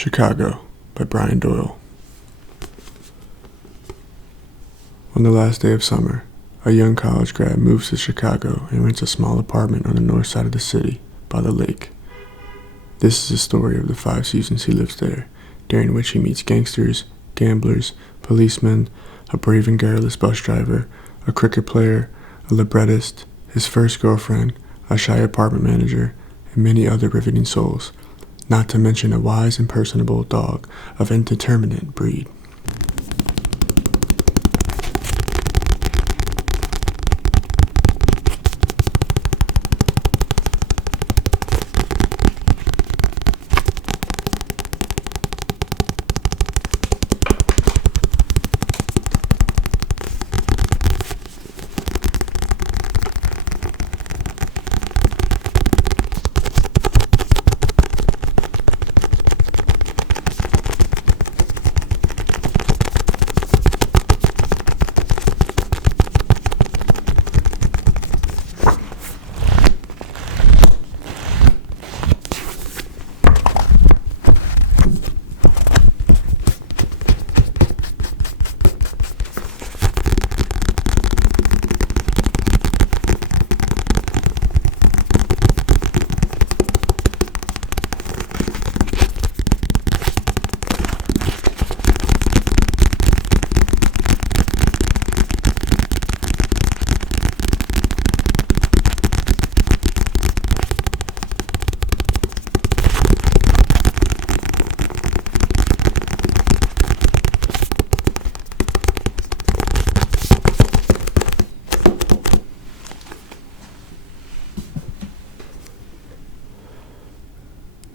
Chicago by Brian Doyle. On the last day of summer, a young college grad moves to Chicago and rents a small apartment on the north side of the city, by the lake. This is the story of the 5 seasons he lives there, during which he meets gangsters, gamblers, policemen, a brave and garrulous bus driver, a cricket player, a librettist, his first girlfriend, a shy apartment manager, and many other riveting souls, not to mention a wise and personable dog of indeterminate breed.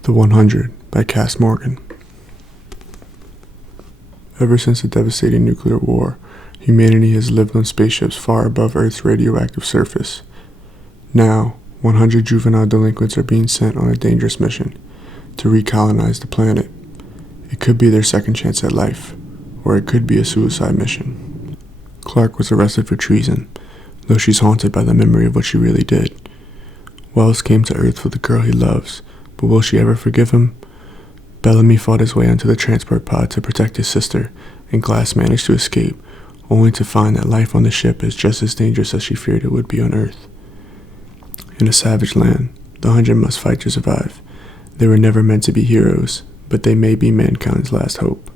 The 100 by Kass Morgan. Ever since the devastating nuclear war, humanity has lived on spaceships far above Earth's radioactive surface. Now, 100 juvenile delinquents are being sent on a dangerous mission to recolonize the planet. It could be their second chance at life, or it could be a suicide mission. Clark was arrested for treason, though she's haunted by the memory of what she really did. Wells came to Earth for the girl he loves, but will she ever forgive him? Bellamy fought his way onto the transport pod to protect his sister, and Glass managed to escape, only to find that life on the ship is just as dangerous as she feared it would be on Earth. In a savage land, the 100 must fight to survive. They were never meant to be heroes, but they may be mankind's last hope.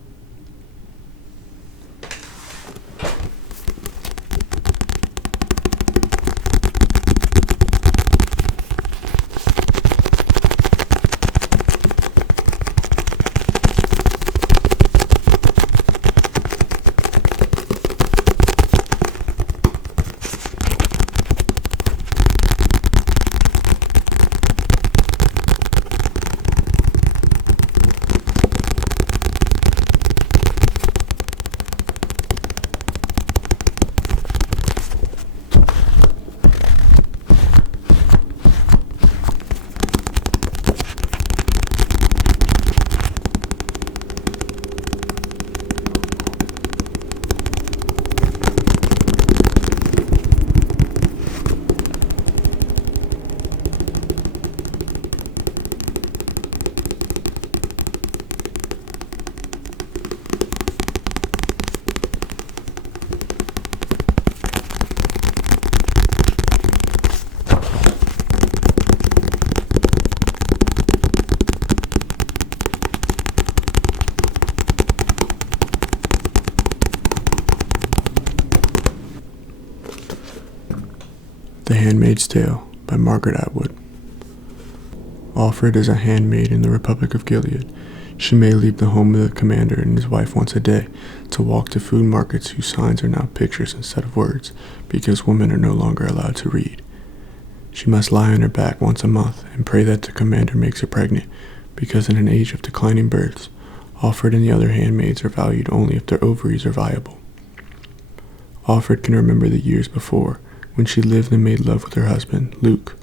The Handmaid's Tale by Margaret Atwood. Offered as a handmaid in the Republic of Gilead, she may leave the home of the commander and his wife once a day to walk to food markets whose signs are now pictures instead of words, because women are no longer allowed to read. She must lie on her back once a month and pray that the commander makes her pregnant, because in an age of declining births, Offered and the other handmaids are valued only if their ovaries are viable. Offered can remember the years before, when she lived and made love with her husband, Luke,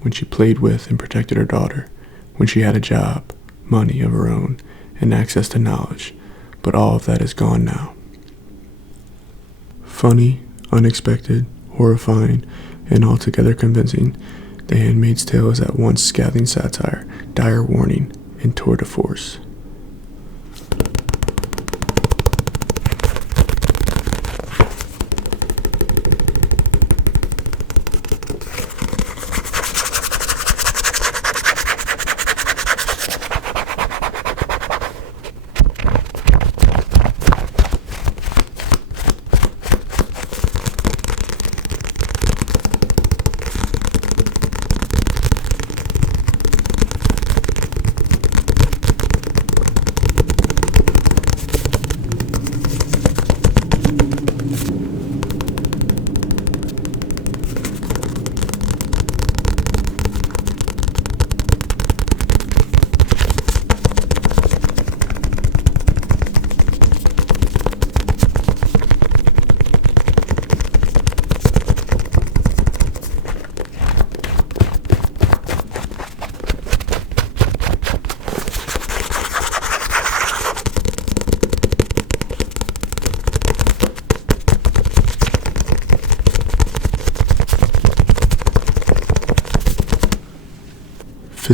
when she played with and protected her daughter, when she had a job, money of her own, and access to knowledge, but all of that is gone now. Funny, unexpected, horrifying, and altogether convincing, The Handmaid's Tale is at once scathing satire, dire warning, and tour de force.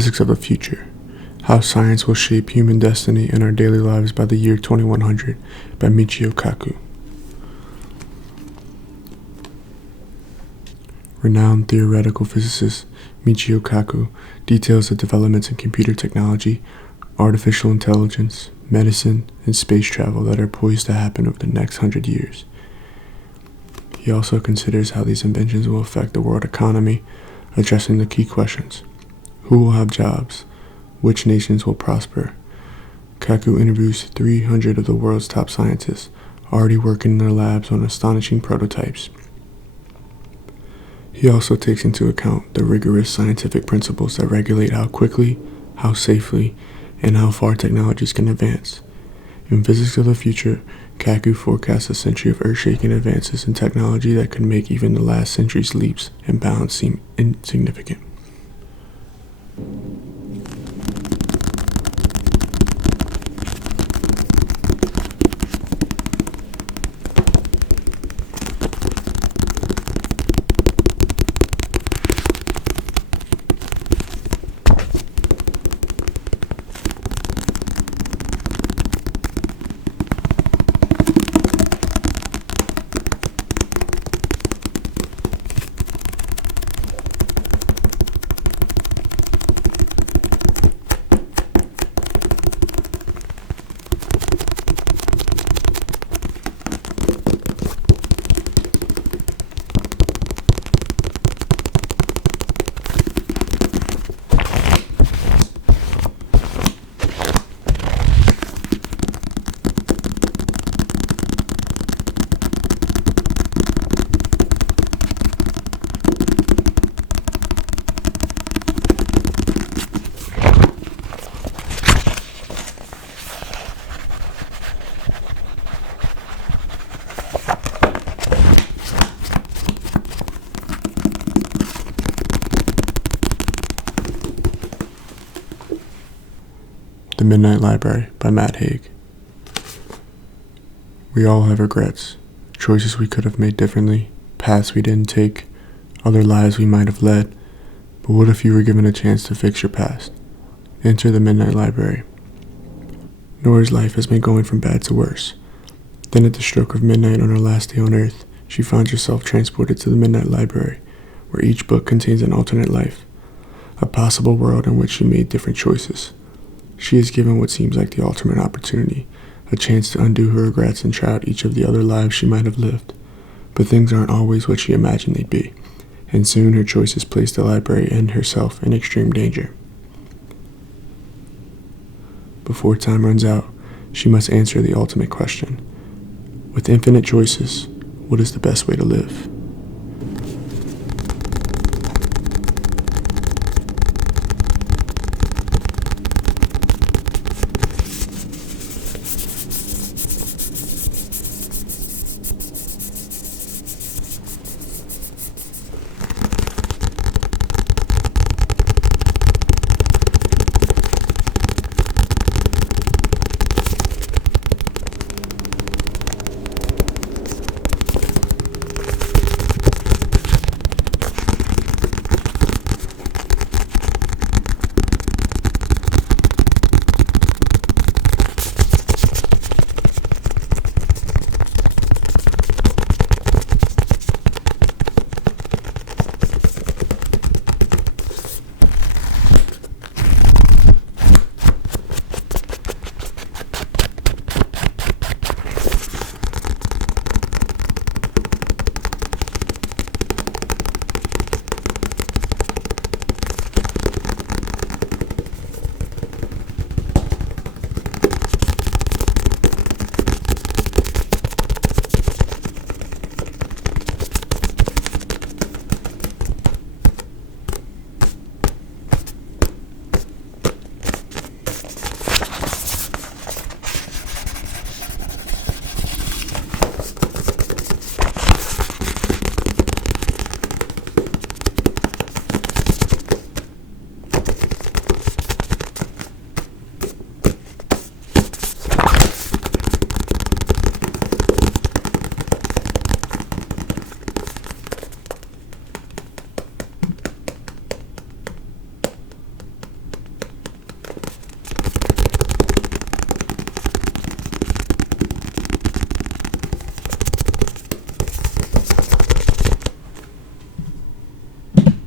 Physics of the Future: How Science Will Shape Human Destiny and Our Daily Lives by the Year 2100 by Michio Kaku. Renowned theoretical physicist Michio Kaku details the developments in computer technology, artificial intelligence, medicine, and space travel that are poised to happen over the next 100 years. He also considers how these inventions will affect the world economy, addressing the key questions: who will have jobs? Which nations will prosper? Kaku interviews 300 of the world's top scientists, already working in their labs on astonishing prototypes. He also takes into account the rigorous scientific principles that regulate how quickly, how safely, and how far technologies can advance. In Physics of the Future, Kaku forecasts a century of earth-shaking advances in technology that could make even the last century's leaps and bounds seem insignificant. The Midnight Library by Haig. We all have regrets, choices we could have made differently, paths we didn't take, other lives we might have led. But what if you were given a chance to fix your past? Enter the Midnight Library. Nora's life has been going from bad to worse. Then at the stroke of midnight on her last day on Earth, she finds herself transported to the Midnight Library, where each book contains an alternate life, a possible world in which she made different choices. She is given what seems like the ultimate opportunity, a chance to undo her regrets and try out each of the other lives she might have lived. But things aren't always what she imagined they'd be, and soon her choices place the library and herself in extreme danger. Before time runs out, she must answer the ultimate question. With infinite choices, what is the best way to live?